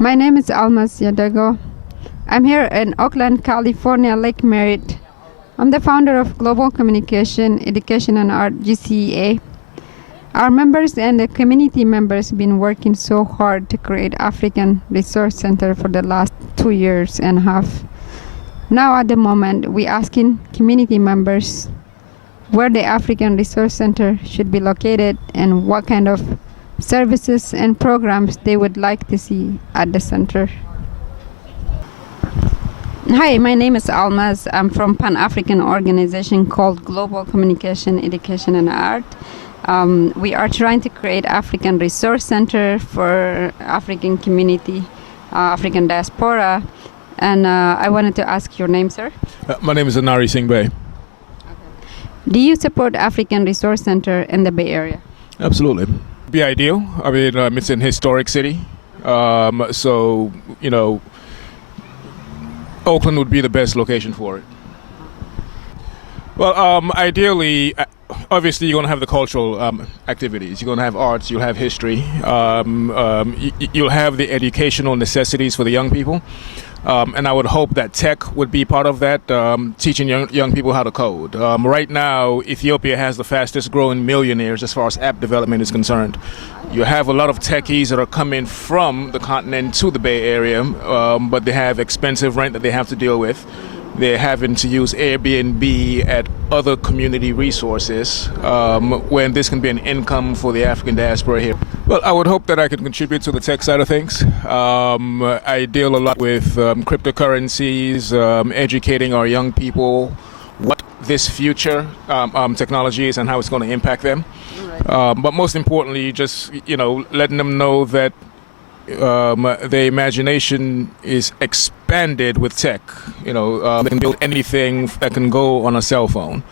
My name is Almas Yadago. I'm here in Oakland, California, Lake Merritt. I'm the founder of Global Communication, Education and Art, GCEA. Our members and the community members have been working so hard to create African Resource Center for the last 2 years and a half. Now at the moment, we're asking community members where the African Resource Center should be located and what kind of services and programs they would like to see at the center. Hi, my name is Almas. I'm from Pan-African organization called Global Communication, Education and Art. We are trying to create African Resource Center for African community, African diaspora. And I wanted to ask your name, sir. My name is Anari Singbay. Do you support African Resource Center in the Bay Area? Absolutely. Be ideal. I mean, it's an historic city. So, Oakland would be the best location for it. Well, ideally, obviously, you're going to have the cultural activities. You're going to have arts. You'll have history. You'll have the educational necessities for the young people. And I would hope that tech would be part of that, teaching young people how to code. Right now, Ethiopia has the fastest growing millionaires as far as app development is concerned. You have a lot of techies that are coming from the continent to the Bay Area, but they have expensive rent that they have to deal with. They're having to use Airbnb at other community resources when this can be an income for the African diaspora here. Well, I would hope that I can contribute to the tech side of things. I deal a lot with cryptocurrencies, educating our young people what this future technology is and how it's going to impact them. But most importantly, just letting them know that the imagination is expanded with tech. They can build anything that can go on a cell phone,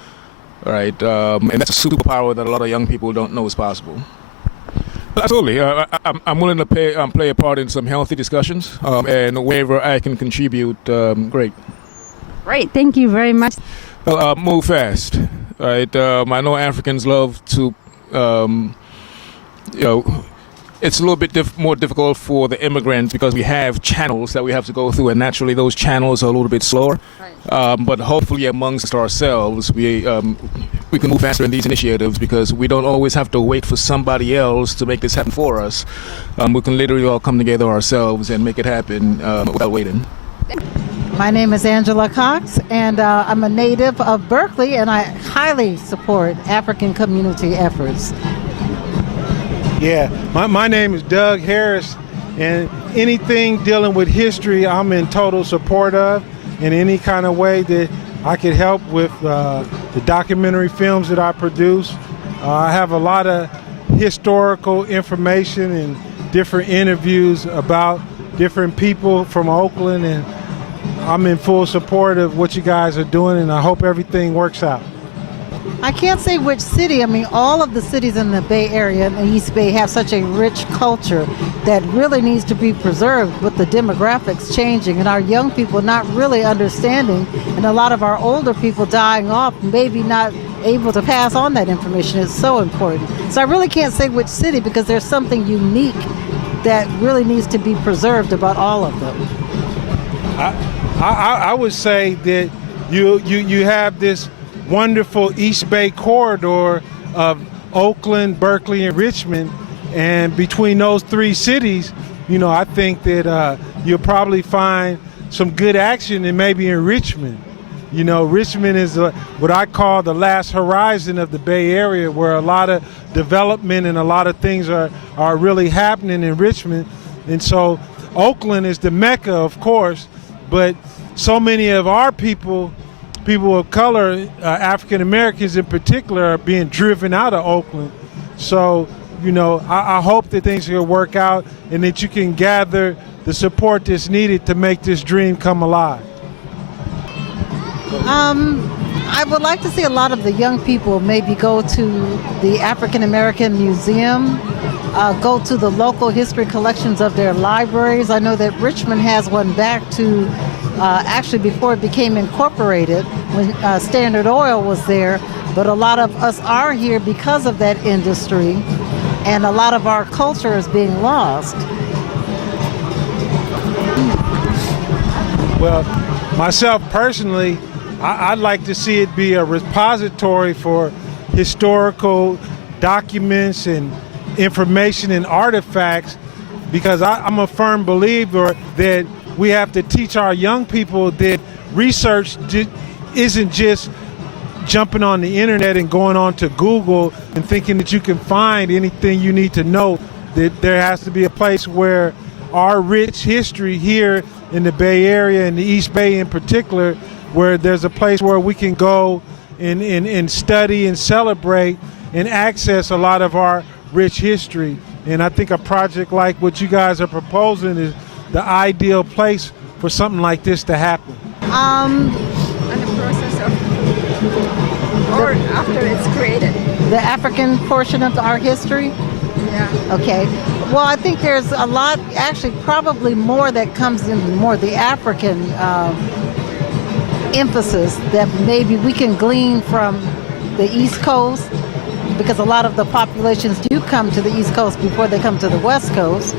right? And that's a superpower that a lot of young people don't know is possible. Absolutely. I'm willing to play a part in some healthy discussions, and wherever I can contribute, great. Great. Thank you very much. Well, move fast. Right? I know Africans love to, it's a little bit more difficult for the immigrants because we have channels that we have to go through, and naturally those channels are a little bit slower. Right. But hopefully amongst ourselves, we can move faster in these initiatives because we don't always have to wait for somebody else to make this happen for us. We can literally all come together ourselves and make it happen without waiting. My name is Angela Cox, and I'm a native of Berkeley, and I highly support African community efforts. Yeah, my name is Doug Harris, and anything dealing with history I'm in total support of in any kind of way that I could help with the documentary films that I produce. I have a lot of historical information and different interviews about different people from Oakland, and I'm in full support of what you guys are doing, and I hope everything works out. I can't say which city. I mean, all of the cities in the Bay Area and the East Bay have such a rich culture that really needs to be preserved with the demographics changing and our young people not really understanding, and a lot of our older people dying off, maybe not able to pass on that information. Is so important. So I really can't say which city because there's something unique that really needs to be preserved about all of them. I would say that you have this wonderful East Bay corridor of Oakland, Berkeley, and Richmond, and between those three cities, I think that you'll probably find some good action and maybe in Richmond. Richmond is what I call the last horizon of the Bay Area, where a lot of development and a lot of things are really happening in Richmond. And so Oakland is the Mecca, of course, but so many of our people of color, African Americans in particular, are being driven out of Oakland. So, I hope that things will work out and that you can gather the support that's needed to make this dream come alive. I would like to see a lot of the young people maybe go to the African American Museum, go to the local history collections of their libraries. I know that Richmond has one back to actually before it became incorporated, when Standard Oil was there, but a lot of us are here because of that industry, and a lot of our culture is being lost. Well, myself personally, I'd like to see it be a repository for historical documents and information and artifacts, because I'm a firm believer that we have to teach our young people that research isn't just jumping on the internet and going on to Google and thinking that you can find anything you need to know. That there has to be a place where our rich history here in the Bay Area and the East Bay in particular, where there's a place where we can go and study and celebrate and access a lot of our rich history. And I think a project like what you guys are proposing is the ideal place for something like this to happen. And the process of, or after it's created. The African portion of our history? Yeah. Okay. Well, I think there's a lot, actually probably more that comes in more the African emphasis that maybe we can glean from the East Coast, because a lot of the populations do come to the East Coast before they come to the West Coast.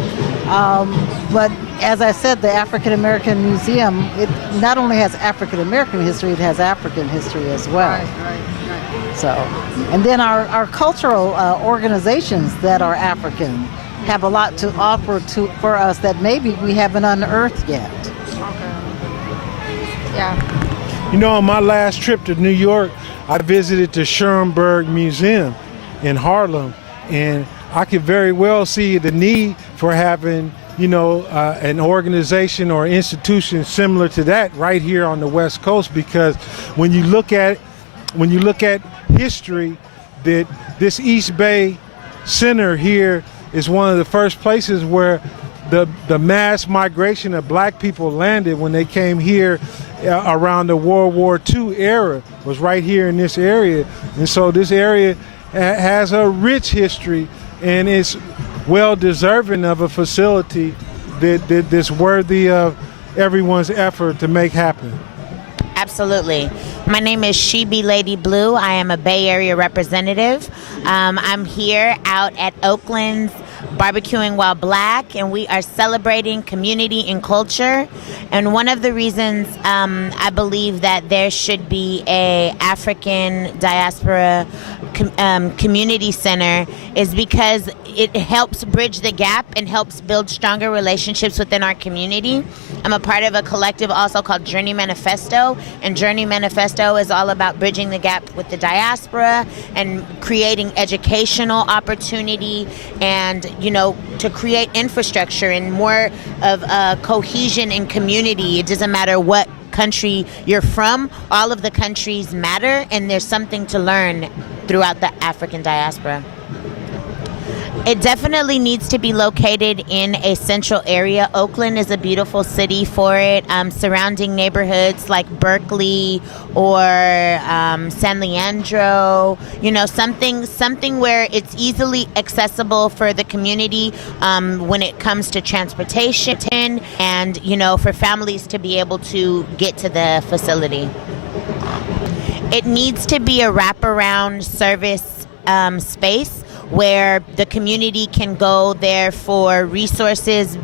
But as I said, the African American Museum, it not only has African American history, it has African history as well. Right. So, and then our cultural organizations that are African have a lot to offer for us that maybe we haven't unearthed yet. Okay. Yeah. You know, on my last trip to New York, I visited the Schoenberg Museum in Harlem, and I could very well see the need for having, an organization or institution similar to that right here on the West Coast, because when you look at history, that this East Bay Center here is one of the first places where the mass migration of black people landed when they came here around the World War II era, was right here in this area. And so this area has a rich history, and it's well deserving of a facility that's worthy of everyone's effort to make happen. Absolutely. My name is She Be Lady Blue. I am a Bay Area representative. I'm here out at Oakland's Barbecuing While Black, and we are celebrating community and culture. And one of the reasons I believe that there should be a African diaspora community center is because it helps bridge the gap and helps build stronger relationships within our community. I'm a part of a collective also called Journey Manifesto, and Journey Manifesto is all about bridging the gap with the diaspora and creating educational opportunity and, to create infrastructure and more of cohesion and community. It doesn't matter what country you're from, all of the countries matter, and there's something to learn throughout the African diaspora. It definitely needs to be located in a central area. Oakland is a beautiful city for it. Surrounding neighborhoods like Berkeley or San Leandro, something where it's easily accessible for the community when it comes to transportation and, for families to be able to get to the facility. It needs to be a wraparound service space where the community can go there for resources,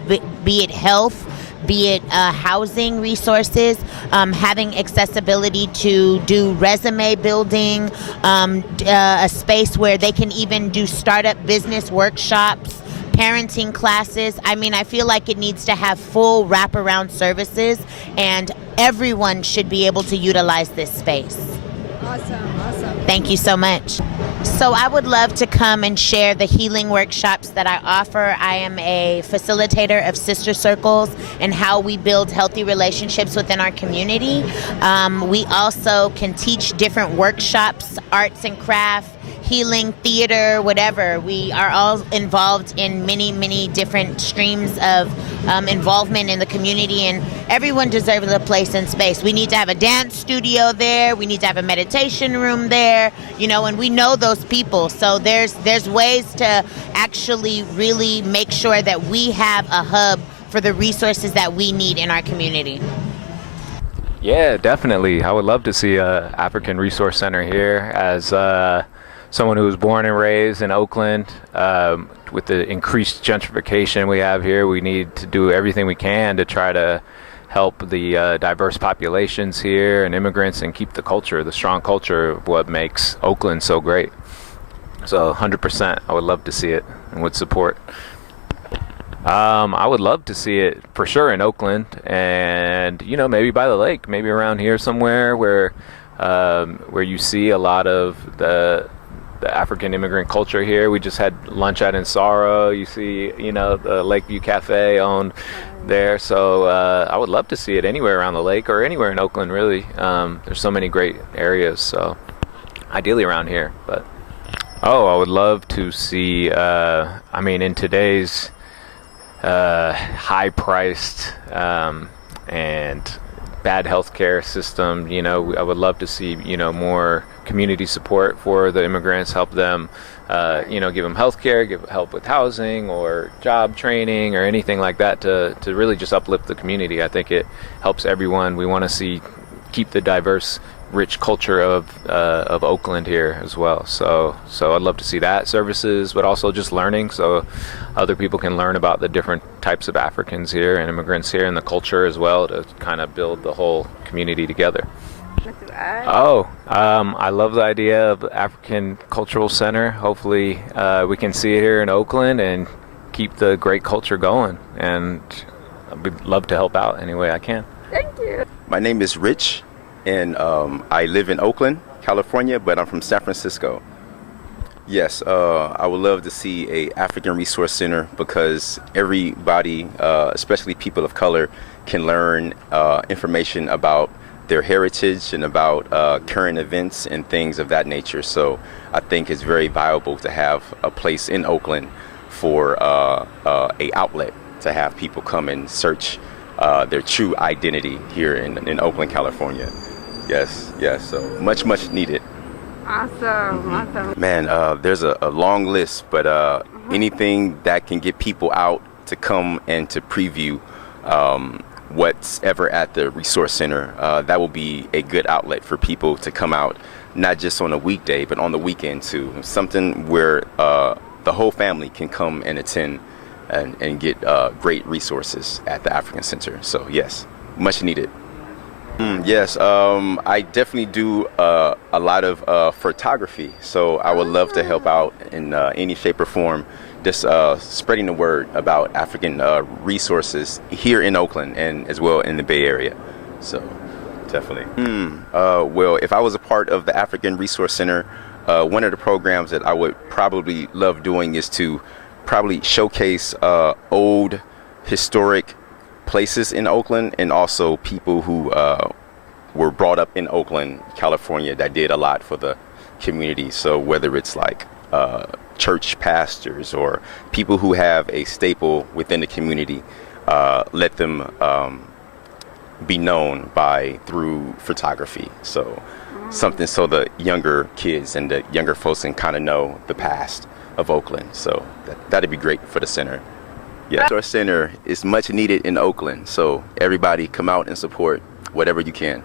be it health, be it housing resources, having accessibility to do resume building, a space where they can even do startup business workshops, parenting classes. I feel like it needs to have full wraparound services, and everyone should be able to utilize this space. Awesome. Thank you so much. So I would love to come and share the healing workshops that I offer. I am a facilitator of sister circles and how we build healthy relationships within our community. We also can teach different workshops, arts and craft, healing, theater, whatever. We are all involved in many, many different streams of involvement in the community, and everyone deserves a place and space. We need to have a dance studio there. We need to have a meditation room there, and we know those people. So there's ways to actually really make sure that we have a hub for the resources that we need in our community. Yeah, definitely. I would love to see a African Resource Center here. As someone who was born and raised in Oakland, with the increased gentrification we have here, we need to do everything we can to try to help the diverse populations here and immigrants and keep the strong culture of what makes Oakland so great. So 100%, I would love to see it and would support. I would love to see it for sure in Oakland, and maybe by the lake, maybe around here somewhere where you see a lot of the African immigrant culture here. We just had lunch at Insaro. You see, the Lakeview Cafe owned there. So I would love to see it anywhere around the lake or anywhere in Oakland, really. There's so many great areas. So ideally around here. But I would love to see. In today's high-priced and bad healthcare system, I would love to see more community support for the immigrants, help them give them healthcare, give help with housing or job training or anything like that to really just uplift the community. I think it helps everyone. We want to keep the diverse, rich culture of Oakland here as well. So I'd love to see that services, but also just learning, so other people can learn about the different types of Africans here and immigrants here and the culture as well, to kind of build the whole community together. I love the idea of African Cultural Center. Hopefully we can see it here in Oakland and keep the great culture going, and I'd love to help out any way I can. Thank you. My name is Rich, and I live in Oakland, California, but I'm from San Francisco. Yes, I would love to see a African Resource Center, because everybody, especially people of color, can learn information about their heritage and about current events and things of that nature. So I think it's very viable to have a place in Oakland for a outlet to have people come and search their true identity here in Oakland, California. Yes, so much needed. Awesome. Man, there's a long list, but anything that can get people out to come and to preview what's ever at the Resource Center, that will be a good outlet for people to come out, not just on a weekday, but on the weekend too. Something where the whole family can come and attend and get great resources at the African Center. So yes, much needed. Yes, I definitely do a lot of photography, so I would love to help out in any shape or form, just spreading the word about African resources here in Oakland and as well in the Bay Area. So definitely. Well, if I was a part of the African Resource Center, one of the programs that I would probably love doing is to probably showcase old historic places in Oakland, and also people who were brought up in Oakland, California, that did a lot for the community. So whether it's like church pastors or people who have a staple within the community, let them be known through photography. So something so the younger kids and the younger folks can kind of know the past of Oakland. So that'd be great for the center. Yeah, our center is much needed in Oakland, so everybody come out and support whatever you can.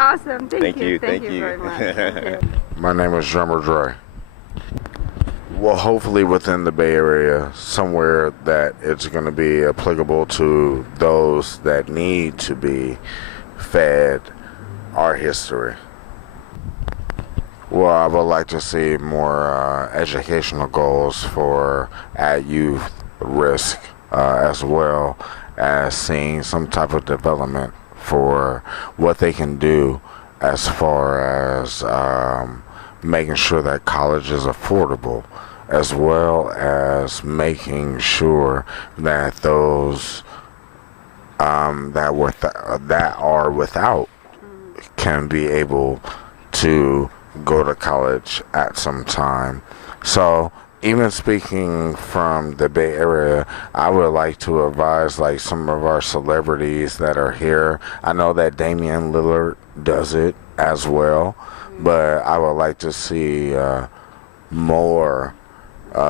Awesome. Thank you. Thank you very much. Thank you. My name is Drummer Dre. Well, hopefully within the Bay Area, somewhere that it's going to be applicable to those that need to be fed our history. Well, I would like to see more educational goals for at youth risk, as well as seeing some type of development for what they can do as far as making sure that college is affordable, as well as making sure that those that are without can be able to go to college at some time. So even speaking from the Bay Area, I would like to advise like some of our celebrities that are here. I know that Damian Lillard does it as well, but I would like to see more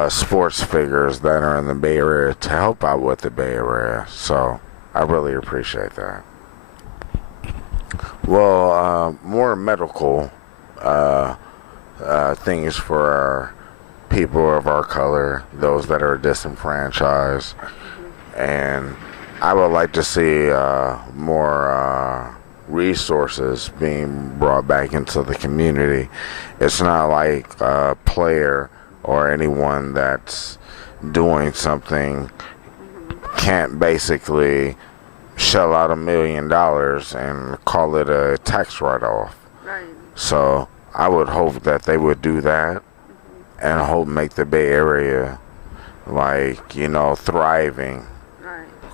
sports figures that are in the Bay Area to help out with the Bay Area. So I really appreciate that. Well, more medical things for our people of our color, those that are disenfranchised, and I would like to see more resources being brought back into the community. It's not like a player or anyone that's doing something can't basically shell out $1 million and call it a tax write-off. Right. So I would hope that they would do that and hope make the Bay Area thriving,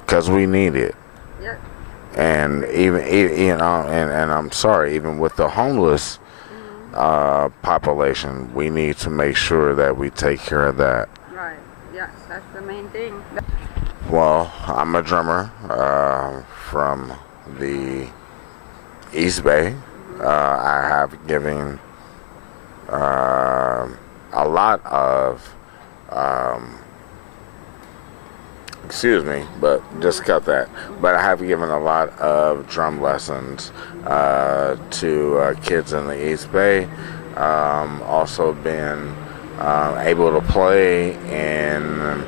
because we need it. Yeah. And even and I'm sorry, even with the homeless population, we need to make sure that we take care of that. Right. Yeah, that's the main thing. Well, I'm a drummer from the East Bay. I have given a lot of excuse me, but just cut that. But I have given a lot of drum lessons to kids in the East Bay. Also been able to play in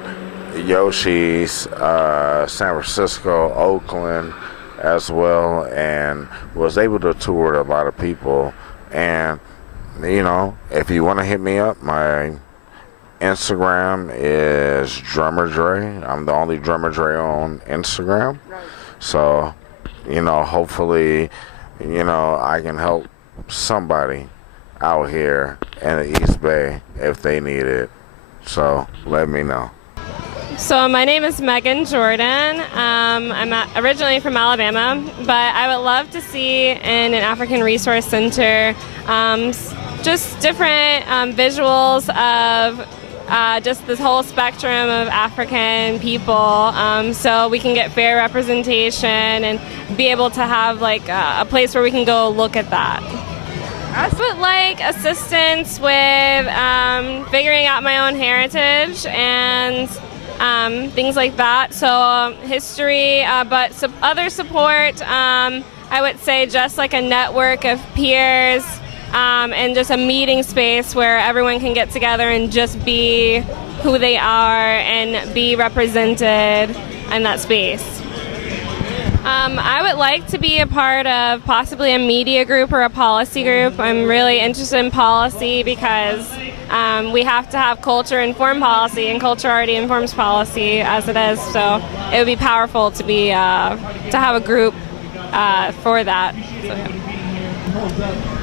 Yoshi's, San Francisco, Oakland as well, and was able to tour a lot of people. And if you want to hit me up, my Instagram is Drummer Dre. I'm the only Drummer Dre on Instagram. Right. So, hopefully, I can help somebody out here in the East Bay if they need it. So, let me know. So my name is Megan Jordan. I'm originally from Alabama, but I would love to see in an African Resource Center just different visuals of just this whole spectrum of African people, so we can get fair representation and be able to have a place where we can go look at that. I would like assistance with figuring out my own heritage and things like that. So history, but other support, I would say just like a network of peers, and just a meeting space where everyone can get together and just be who they are and be represented in that space. I would like to be a part of possibly a media group or a policy group. I'm really interested in policy because we have to have culture inform policy, and culture already informs policy as it is. So it would be powerful to be to have a group for that. So,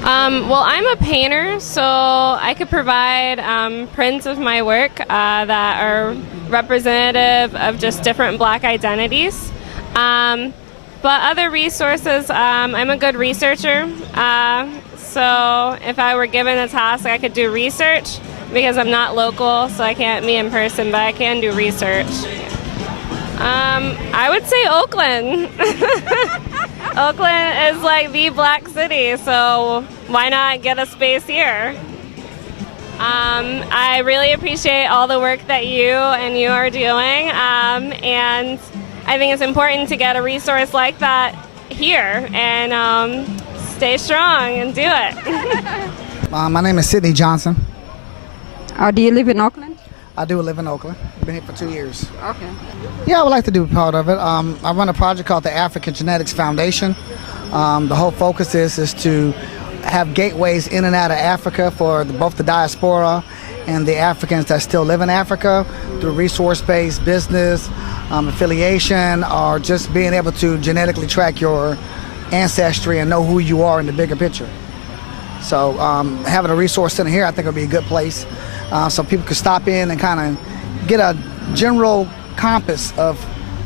well, I'm a painter, so I could provide prints of my work that are representative of just different Black identities. But other resources, I'm a good researcher, so if I were given a task, I could do research because I'm not local, so I can't meet in person, but I can do research. I would say Oakland. Oakland is like the Black city, so why not get a space here? I really appreciate all the work that you are doing, and I think it's important to get a resource like that here and stay strong and do it. My name is Sidney Johnson. Do you live in Auckland? I do live in Oakland. I've been here for 2 years. Okay. Yeah, I would like to do part of it. I run a project called the African Genetics Foundation. The whole focus is to have gateways in and out of Africa for both the diaspora and the Africans that still live in Africa through resource-based business, affiliation, or just being able to genetically track your ancestry and know who you are in the bigger picture. So having a resource center here I think would be a good place so people could stop in and kind of get a general compass of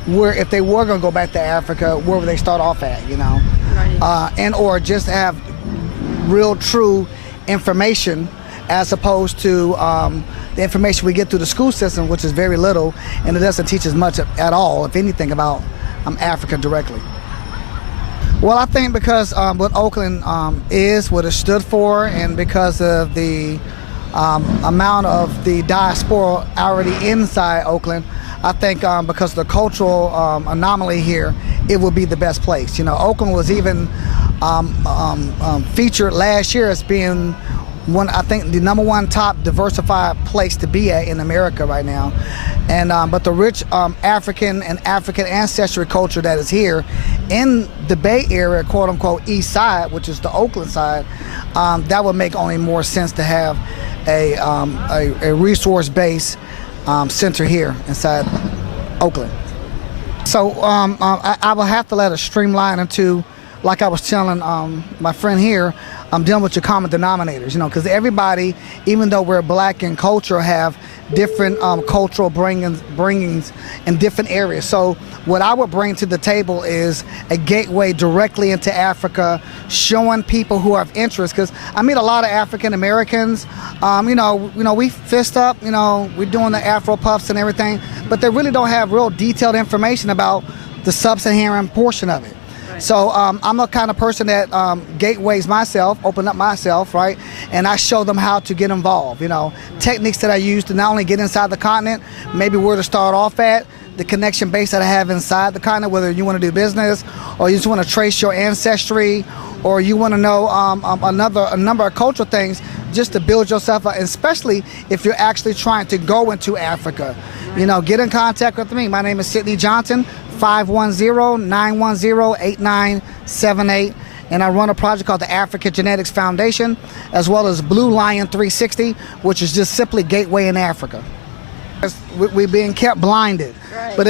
where, if they were going to go back to Africa, where would they start off at, Right. And or just have real true information as opposed to the information we get through the school system, which is very little, and it doesn't teach us much at all, if anything, about Africa directly. Well, I think because what Oakland is, what it stood for, and because of the amount of the diaspora already inside Oakland, I think because of the cultural anomaly here, it will be the best place. Oakland was even featured last year as being I think the number one top diversified place to be at in America right now. And but the rich African and African ancestry culture that is here in the Bay Area, quote unquote East Side, which is the Oakland side, that would make only more sense to have a resource-based center here inside Oakland. So I will have to let us streamline into, like I was telling my friend here, I'm dealing with your common denominators, because everybody, even though we're black in culture, have different cultural bringings in different areas. So what I would bring to the table is a gateway directly into Africa, showing people who have interest, because I meet a lot of African Americans, we fist up, we're doing the Afro puffs and everything, but they really don't have real detailed information about the sub-Saharan portion of it. So I'm the kind of person that gateways myself, open up myself, right? And I show them how to get involved, techniques that I use to not only get inside the continent, maybe where to start off at, the connection base that I have inside the continent, whether you want to do business or you just want to trace your ancestry or you want to know a number of cultural things just to build yourself up, especially if you're actually trying to go into Africa. Get in contact with me. My name is Sidney Johnson, 510-910-8978. And I run a project called the African Genetics Foundation, as well as Blue Lion 360, which is just simply Gateway in Africa. We're being kept blinded. Right. But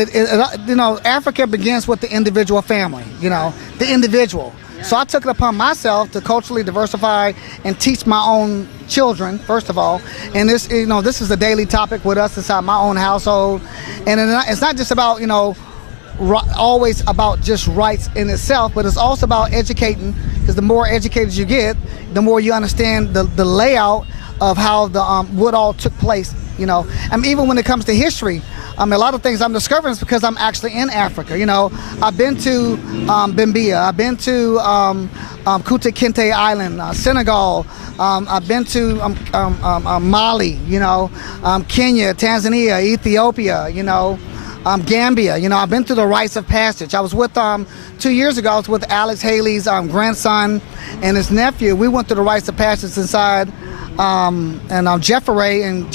Africa begins with the individual family, the individual. So I took it upon myself to culturally diversify and teach my own children, first of all. And this is a daily topic with us inside my own household. And it's not just about, always about just rights in itself, but it's also about educating, because the more educated you get, the more you understand the layout of how what all took place, even when it comes to history. A lot of things I'm discovering is because I'm actually in Africa. I've been to Bimbia, I've been to Kuta Kinte Island, Senegal. I've been to Mali, Kenya, Tanzania, Ethiopia, Gambia. I've been through the rites of passage. I was with 2 years ago. I was with Alex Haley's grandson and his nephew. We went through the rites of passage inside. Jeffrey and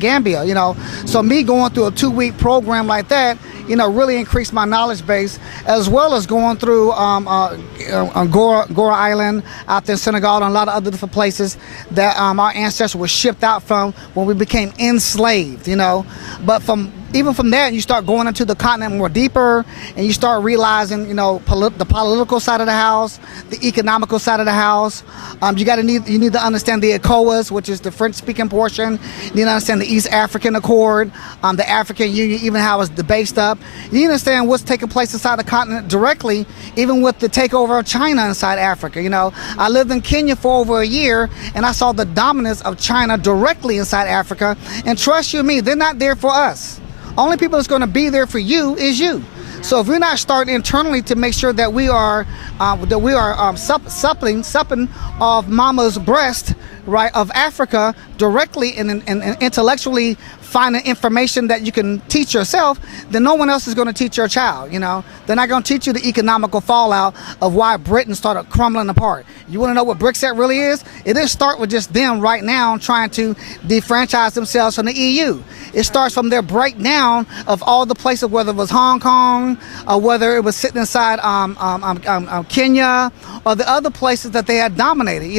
Gambia, So me going through a 2-week program like that, really increased my knowledge base, as well as going through Gora Island out there in Senegal and a lot of other different places that our ancestors were shipped out from when we became enslaved, But even from that, you start going into the continent more deeper, and you start realizing, the political side of the house, the economical side of the house. You need to understand the ECOWAS, which is the French-speaking portion. You need to understand the East African Accord, the African Union, even how it's debased up. You need to understand what's taking place inside the continent directly, even with the takeover of China inside Africa. I lived in Kenya for over a year, and I saw the dominance of China directly inside Africa. And trust you me, they're not there for us. Only people that's going to be there for you is you. So if we're not starting internally to make sure that we are supping of mama's breast, right, of Africa directly and intellectually finding information that you can teach yourself, then no one else is going to teach your child. They're not going to teach you the economical fallout of why Britain started crumbling apart. You want to know what Brexit really is? It didn't start with just them right now trying to defranchise themselves from the EU. It starts from their breakdown of all the places, whether it was Hong Kong or whether it was sitting inside Kenya or the other places that they had dominated.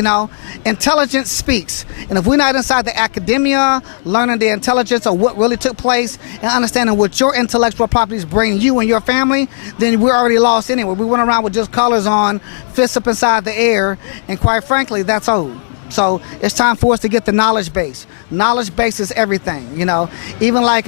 Intelligence speaks, and if we're not inside the academia, learning the intelligence of what really took place and understanding what your intellectual properties bring you and your family, then we're already lost anyway. We went around with just colors on, fists up inside the air, and quite frankly, that's old. So it's time for us to get the knowledge base. Knowledge base is everything, Even like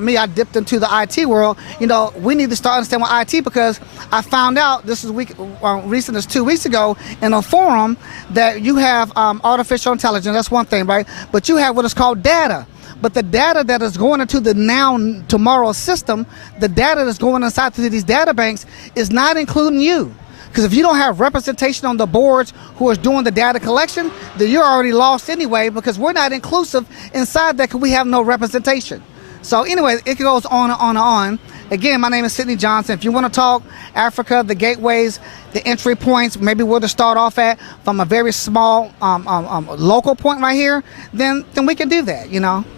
me, I dipped into the IT world. We need to start understanding what IT, because I found out this is recent as 2 weeks ago in a forum that you have artificial intelligence. That's one thing, right? But you have what is called data. But the data that is going into the now-tomorrow system, the data that's going inside to these data banks is not including you. Because if you don't have representation on the boards who is doing the data collection, then you're already lost anyway, because we're not inclusive inside that because we have no representation. So anyway, it goes on and on and on. Again, my name is Sidney Johnson. If you want to talk Africa, the gateways, the entry points, maybe where to start off at from a very small local point right here, then we can do that.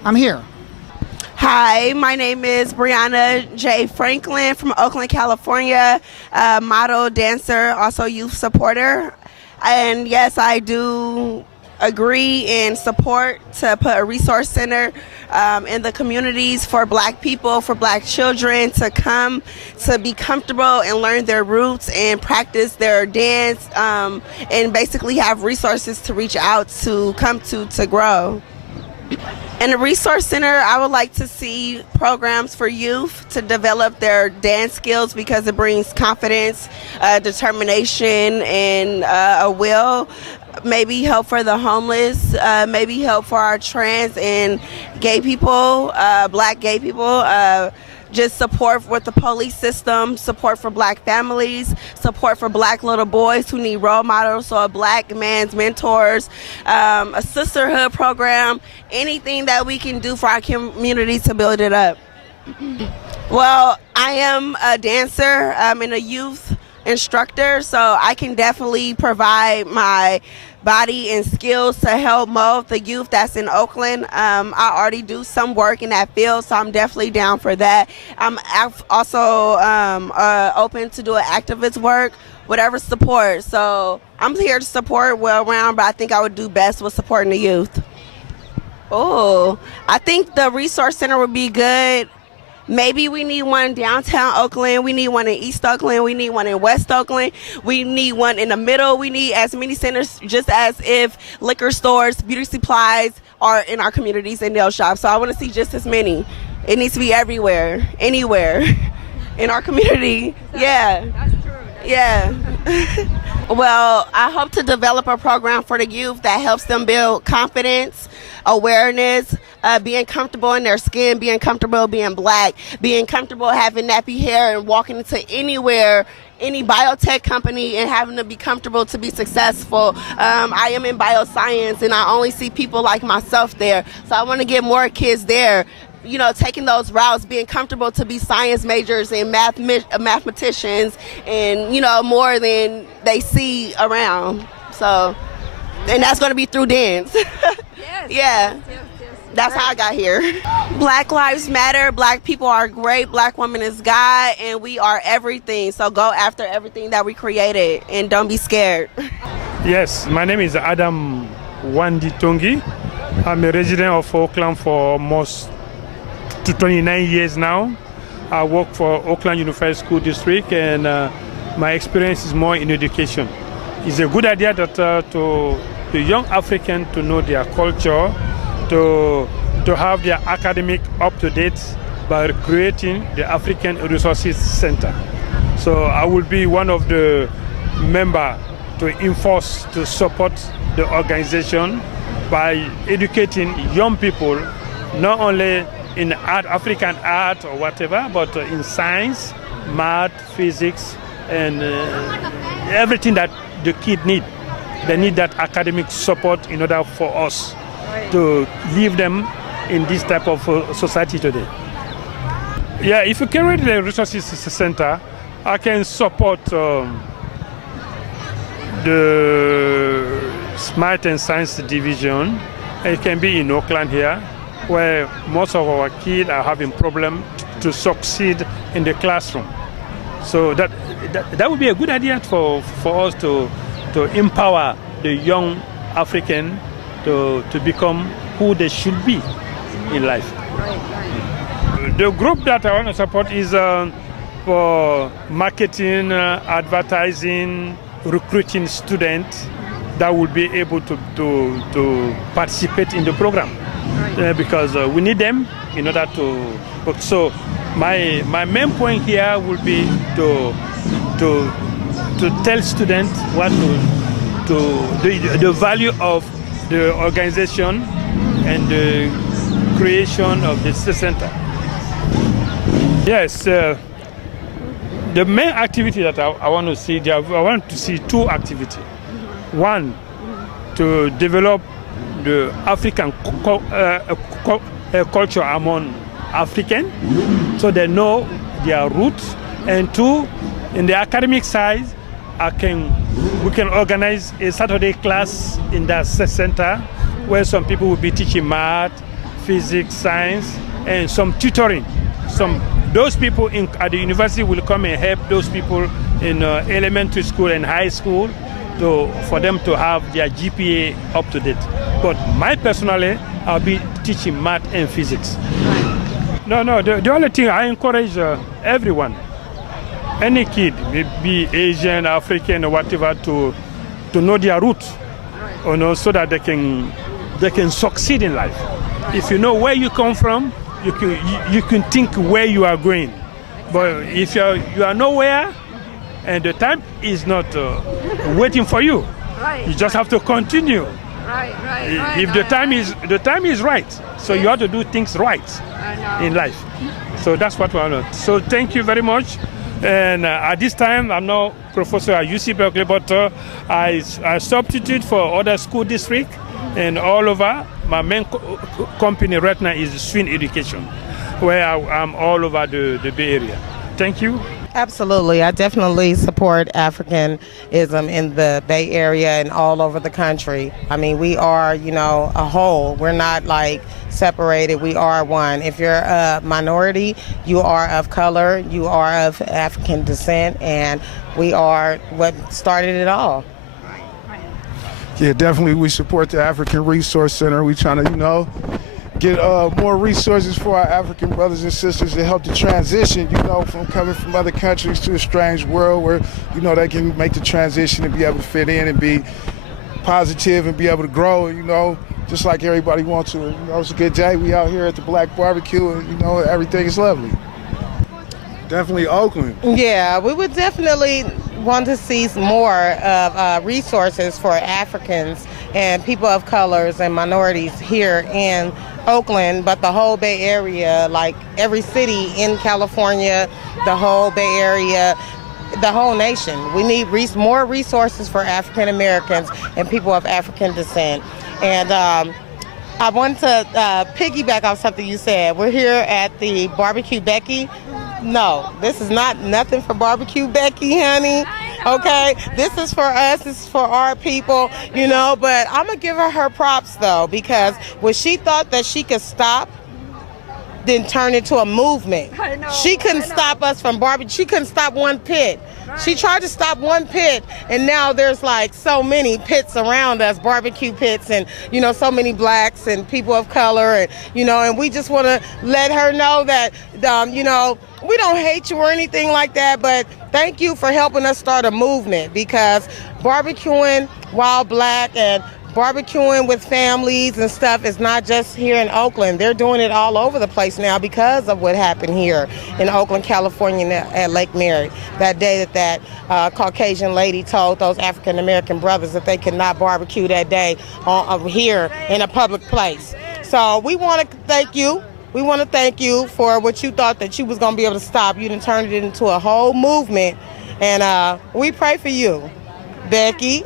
I'm here. Hi, my name is Brianna J. Franklin from Oakland, California, model, dancer, also youth supporter. And yes, I do agree and support to put a resource center in the communities for Black people, for Black children to come to be comfortable and learn their roots and practice their dance and basically have resources to reach out to come to grow. In a resource center, I would like to see programs for youth to develop their dance skills because it brings confidence, determination, and a will. Maybe help for the homeless, maybe help for our trans and gay people, Black gay people, just support with the police system, support for Black families, support for Black little boys who need role models, so a Black man's mentors, a sisterhood program, anything that we can do for our community to build it up. Well, I am a dancer and a youth instructor, so I can definitely provide my body and skills to help mold the youth that's in Oakland. I already do some work in that field, so I'm definitely down for that. I'm also open to doing activist work, whatever support. So I'm here to support well round, but I think I would do best with supporting the youth. Oh, I think the resource center would be good. Maybe we need one downtown Oakland, we need one in East Oakland, we need one in West Oakland, we need one in the middle, we need as many centers just as if liquor stores, beauty supplies are in our communities and nail shops. So I want to see just as many. It needs to be everywhere, anywhere in our community. Yeah. That's true. Yeah. Well, I hope to develop a program for the youth that helps them build confidence, awareness, being comfortable in their skin, being comfortable being Black, being comfortable having nappy hair and walking into anywhere, any biotech company and having to be comfortable to be successful. I am in bioscience and I only see people like myself there. So I want to get more kids there, taking those routes, being comfortable to be science majors and mathematicians and, more than they see around. So, and that's going to be through dance. Yes. Yeah. Yes. That's how I got here. Black Lives Matter. Black people are great. Black woman is God, and we are everything. So go after everything that we created, and don't be scared. Yes, my name is Adam Wandi Tongi. I'm a resident of Oakland for almost 29 years now. I work for Oakland Unified School District, and my experience is more in education. It's a good idea that to young Africans to know their culture, to have their academic up to date by creating the African Resources Center. So I will be one of the members to enforce, to support the organization by educating young people, not only in art, African art or whatever, but in science, math, physics, and everything that the kid need. They need that academic support in order for us to leave them in this type of society today. Yeah, if you create the resources center, I can support the Smart and Science Division. It can be in Oakland here, where most of our kids are having problems to succeed in the classroom. So that would be a good idea for us to empower the young African to become who they should be in life. Right. The group that I want to support is for marketing, advertising, recruiting students that will be able to participate in the program. Right. Because we need them in order to work. So my main point here will be to tell students what the value of the organization and the creation of the center. Yes, the main activity that I want to see, I want to see two activities. One, to develop the African culture among Africans, so they know their roots. And two, in the academic side, we can organize a Saturday class in the center where some people will be teaching math, physics, science, and some tutoring. Those people at the university will come and help those people in elementary school and high school for them to have their GPA up to date. But personally, I'll be teaching math and physics. No, the only thing I encourage everyone, any kid, be Asian, African, or whatever, to know their roots, so that they can succeed in life. If you know where you come from, you can think where you are going. But if you are nowhere, and the time is not waiting for you, you just have to continue. If the time is right, so you have to do things right in life. So that's what we want. So thank you very much. And at this time, I'm not professor at UC Berkeley, but I substitute for other school districts and all over. My main company right now is Swin Education, where I'm all over the Bay Area. Thank you. Absolutely. I definitely support Africanism in the Bay Area and all over the country. I mean, we are, a whole. We're not like separated. We are one. If you're a minority, you are of color, you are of African descent, and we are what started it all. Yeah, definitely we support the African Resource Center. We trying to, get more resources for our African brothers and sisters to help the transition, from coming from other countries to a strange world where, they can make the transition and be able to fit in and be positive and be able to grow, just like everybody wants to. It's a good day. We out here at the Black Barbecue and, everything is lovely. Definitely Oakland. Yeah, we would definitely want to see more of resources for Africans and people of colors and minorities here in Oakland, but the whole Bay Area, like every city in California, the whole Bay Area, the whole nation. We need more resources for African Americans and people of African descent. And I want to piggyback off something you said. We're here at the Barbecue Becky. No, this is not nothing for Barbecue Becky, honey. Okay, this is for us, this is for our people, but I'm going to give her props, though, because when she thought that she could stop, then turn into a movement. She couldn't stop us from barbecue. She couldn't stop one pit. She tried to stop one pit, and now there's like so many pits around us, barbecue pits, and so many blacks and people of color, and and we just want to let her know that we don't hate you or anything like that, but thank you for helping us start a movement, because barbecuing while black and barbecuing with families and stuff is not just here in Oakland. They're doing it all over the place now because of what happened here in Oakland, California at Lake Merritt. That day that Caucasian lady told those African American brothers that they could not barbecue that day here in a public place. So we want to thank you. We want to thank you for what you thought that you was going to be able to stop. You done turned it into a whole movement, and we pray for you, Becky.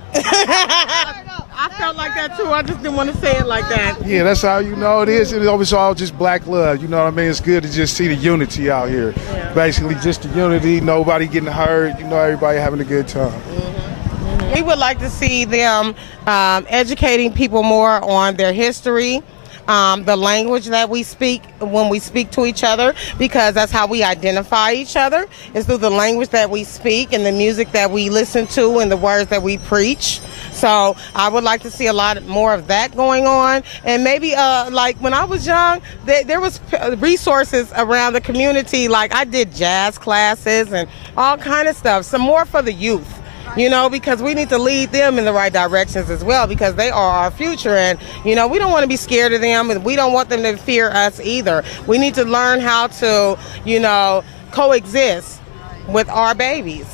I felt like that too. I just didn't want to say it like that. Yeah, that's how it is. It's all just black love. You know what I mean? It's good to just see the unity out here. Yeah. Basically, just the unity. Nobody getting hurt. Everybody having a good time. Mm-hmm. We would like to see them educating people more on their history. The language that we speak when we speak to each other, because that's how we identify each other, is through the language that we speak and the music that we listen to and the words that we preach. So I would like to see a lot more of that going on. And maybe like when I was young, there was resources around the community. Like I did jazz classes and all kind of stuff. Some more for the youth. Because we need to lead them in the right directions as well, because they are our future. And, we don't want to be scared of them, and we don't want them to fear us either. We need to learn how to, coexist with our babies.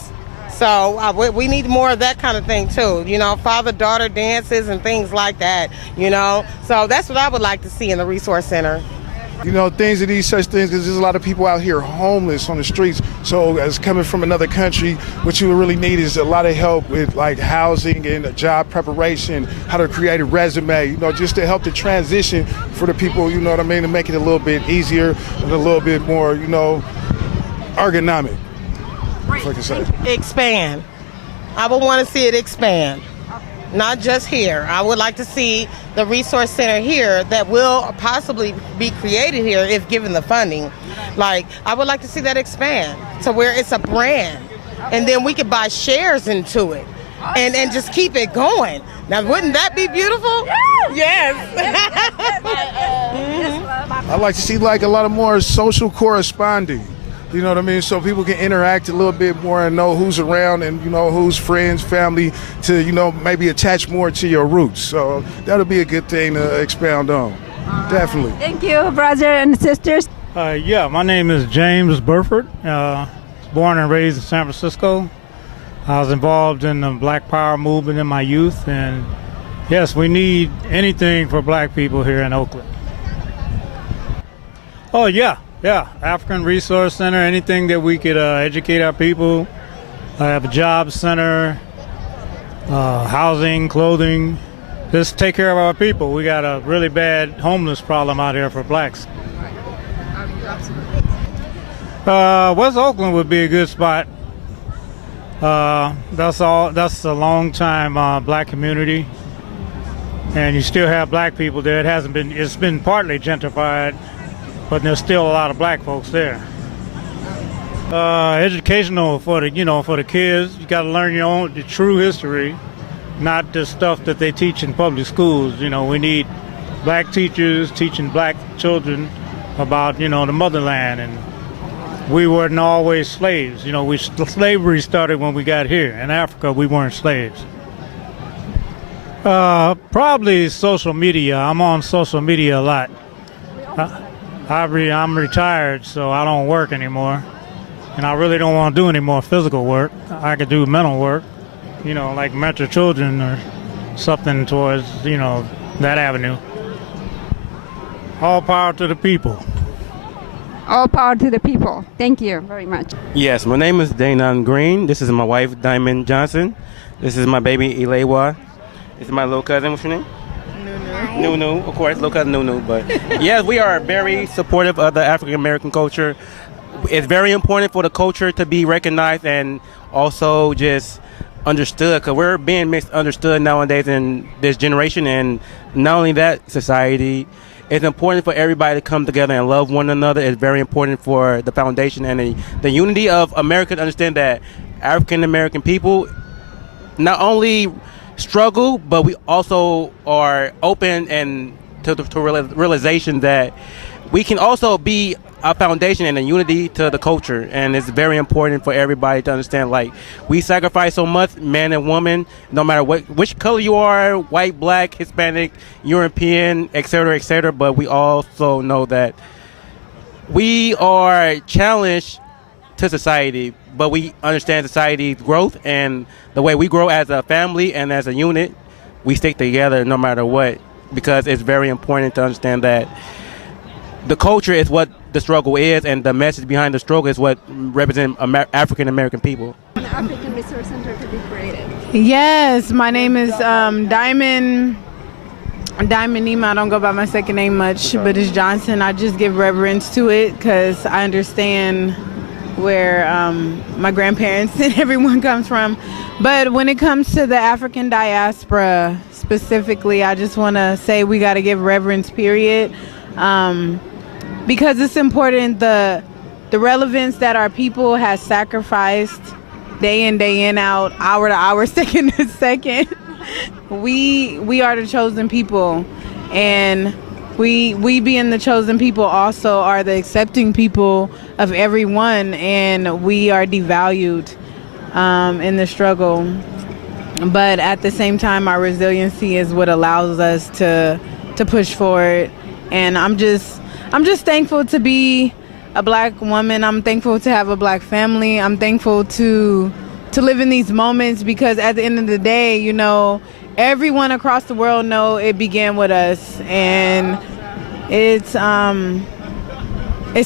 So we need more of that kind of thing, too. Father-daughter dances and things like that, So that's what I would like to see in the Resource Center. Things of these such things, because there's a lot of people out here homeless on the streets. So as coming from another country, what you really need is a lot of help with like housing and job preparation, how to create a resume, just to help the transition for the people, to make it a little bit easier and a little bit more, ergonomic, if I can say. Expand. I would want to see it expand. Not just here. I would like to see the resource center here that will possibly be created here if given the funding. Like, I would like to see that expand to where it's a brand. And then we could buy shares into it and just keep it going. Now, wouldn't that be beautiful? Yes. I'd like to see like a lot of more social corresponding. You know what I mean? So people can interact a little bit more and know who's around and, you know, who's friends, family, to, you know, maybe attach more to your roots. So that'll be a good thing to expound on. Definitely. Thank you, brother and sisters. Yeah, my name is James Burford. Born and raised in San Francisco. I was involved in the Black Power movement in my youth. And yes, we need anything for black people here in Oakland. Oh, yeah. Yeah, African Resource Center, anything that we could educate our people, have a job center, housing, clothing, just take care of our people. We got a really bad homeless problem out here for blacks. West Oakland would be a good spot. That's a long time black community, and you still have black people there. It's been partly gentrified, but there's still a lot of black folks there. Educational for the kids. You got to learn the true history, not the stuff that they teach in public schools. You know, we need black teachers teaching black children about, the motherland. And we weren't always slaves. Slavery started when we got here. In Africa, we weren't slaves. Probably social media. I'm on social media a lot. I'm retired, so I don't work anymore. And I really don't want to do any more physical work. I could do mental work, like mentor children or something towards, that avenue. All power to the people. All power to the people. Thank you very much. Yes, my name is Danon Green. This is my wife, Diamond Johnson. This is my baby, Ilewa. This is my little cousin. What's your name? Nunu, of course, little cousin Nunu. But yes, we are very supportive of the African American culture. It's very important for the culture to be recognized and also just understood, because we're being misunderstood nowadays in this generation. And not only that, society, it's important for everybody to come together and love one another. It's very important for the foundation and the unity of America to understand that African American people not only struggle, but we also are open and to realization that we can also be a foundation and a unity to the culture. And it's very important for everybody to understand, like, we sacrifice so much, man and woman, no matter which color you are, white, black, Hispanic, European, etc., but we also know that we are challenged to society, but we understand society's growth, and the way we grow as a family and as a unit, we stick together no matter what, because it's very important to understand that the culture is what the struggle is, and the message behind the struggle is what represents African American people. An African Resource Center to be created. Yes, my name is Diamond Nima. I don't go by my second name much, but it's Johnson. I just give reverence to it because I understand where my grandparents and everyone comes from. But when it comes to the African diaspora specifically, I just want to say we got to give reverence, period. Because it's important, the relevance that our people has sacrificed day in, out, hour to hour, second to second. We are the chosen people, and we being the chosen people also are the accepting people of everyone, and we are devalued in the struggle. But at the same time, our resiliency is what allows us to push forward. And I'm just thankful to be a black woman. I'm thankful to have a black family. I'm thankful to live in these moments, because at the end of the day, everyone across the world know it began with us, and it's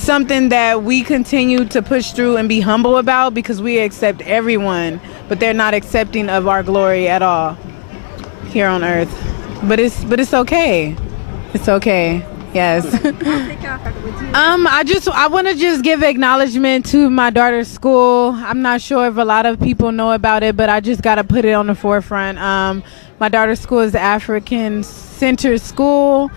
something that we continue to push through and be humble about, because we accept everyone, but they're not accepting of our glory at all here on earth. But it's okay. It's okay. Yes. I want to just give acknowledgement to my daughter's school. I'm not sure if a lot of people know about it, but I just got to put it on the forefront. My daughter's school is the African Center School,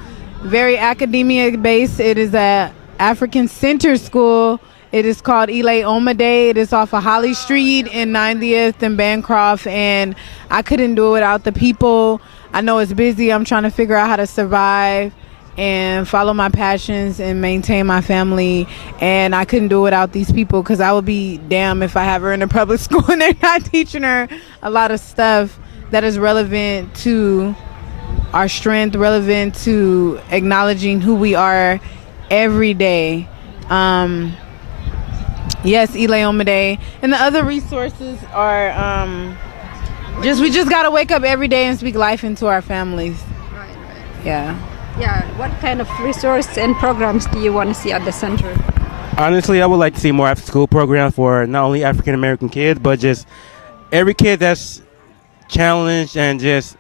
very academia based. It is a African Center School. It is called Ile Omade. It is off of Holly Street in 90th and Bancroft, and I couldn't do it without the people. I know it's busy. I'm trying to figure out how to survive and follow my passions and maintain my family, and I couldn't do it without these people, because I would be damned if I have her in a public school and they're not teaching her a lot of stuff that is relevant to our strength, relevant to acknowledging who we are every day. Yes, Ile Omade. And the other resources are we just got to wake up every day and speak life into our families. Right. Yeah. Yeah, what kind of resource and programs do you want to see at the center? Honestly, I would like to see more after-school programs for not only African-American kids, but just every kid that's challenged and just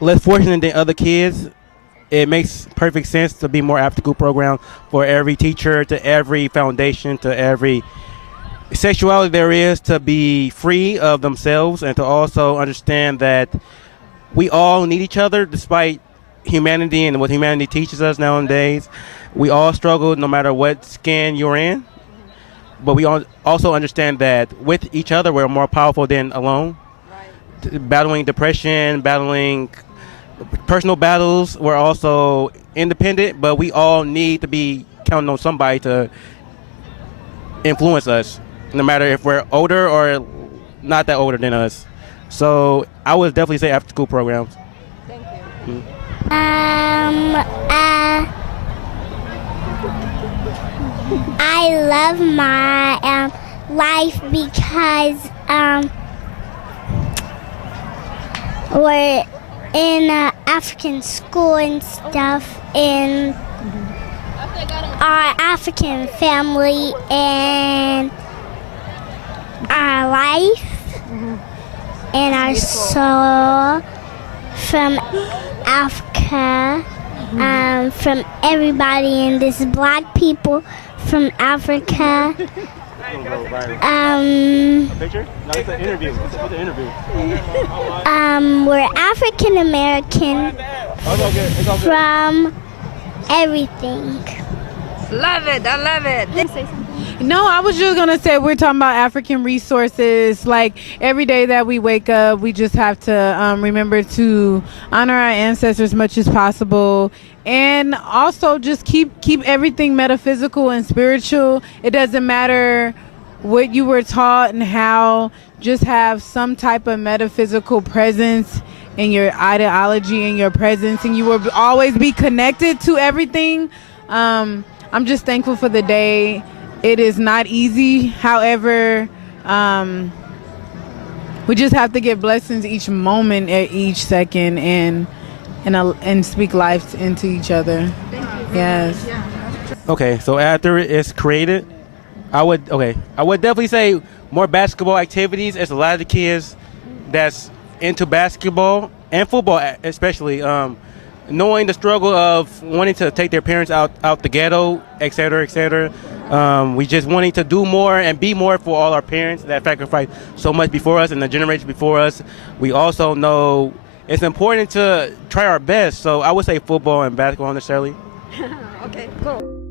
less fortunate than other kids. It makes perfect sense to be more after-school programs for every teacher, to every foundation, to every sexuality there is, to be free of themselves and to also understand that we all need each other despite humanity and what humanity teaches us nowadays. We all struggle no matter what skin you're in, but we all also understand that with each other we're more powerful than alone. Battling depression, battling personal battles, we're also independent, but we all need to be counting on somebody to influence us, no matter if we're older or not that older than us. So I would definitely say after school programs. Thank you. I love my life because we're in an African school and stuff, and our African family and our life and our soul from Africa, from everybody in this, black people from Africa. We're African American from everything. Love it. I love it. No, I was just going to say we're talking about African resources. Like every day that we wake up, we just have to remember to honor our ancestors as much as possible. And also just keep everything metaphysical and spiritual. It doesn't matter what you were taught and how, just have some type of metaphysical presence in your ideology and your presence, and you will always be connected to everything. I'm just thankful for the day. It is not easy. However, we just have to get blessings each moment, at each second, and speak life into each other. Yes. Okay, so after it's created, I would definitely say more basketball activities. There's a lot of the kids that's into basketball and football, especially. Knowing the struggle of wanting to take their parents out the ghetto, et cetera, et cetera. We just wanting to do more and be more for all our parents that sacrificed so much before us and the generation before us. We also know it's important to try our best. So I would say football and basketball necessarily. Okay, cool.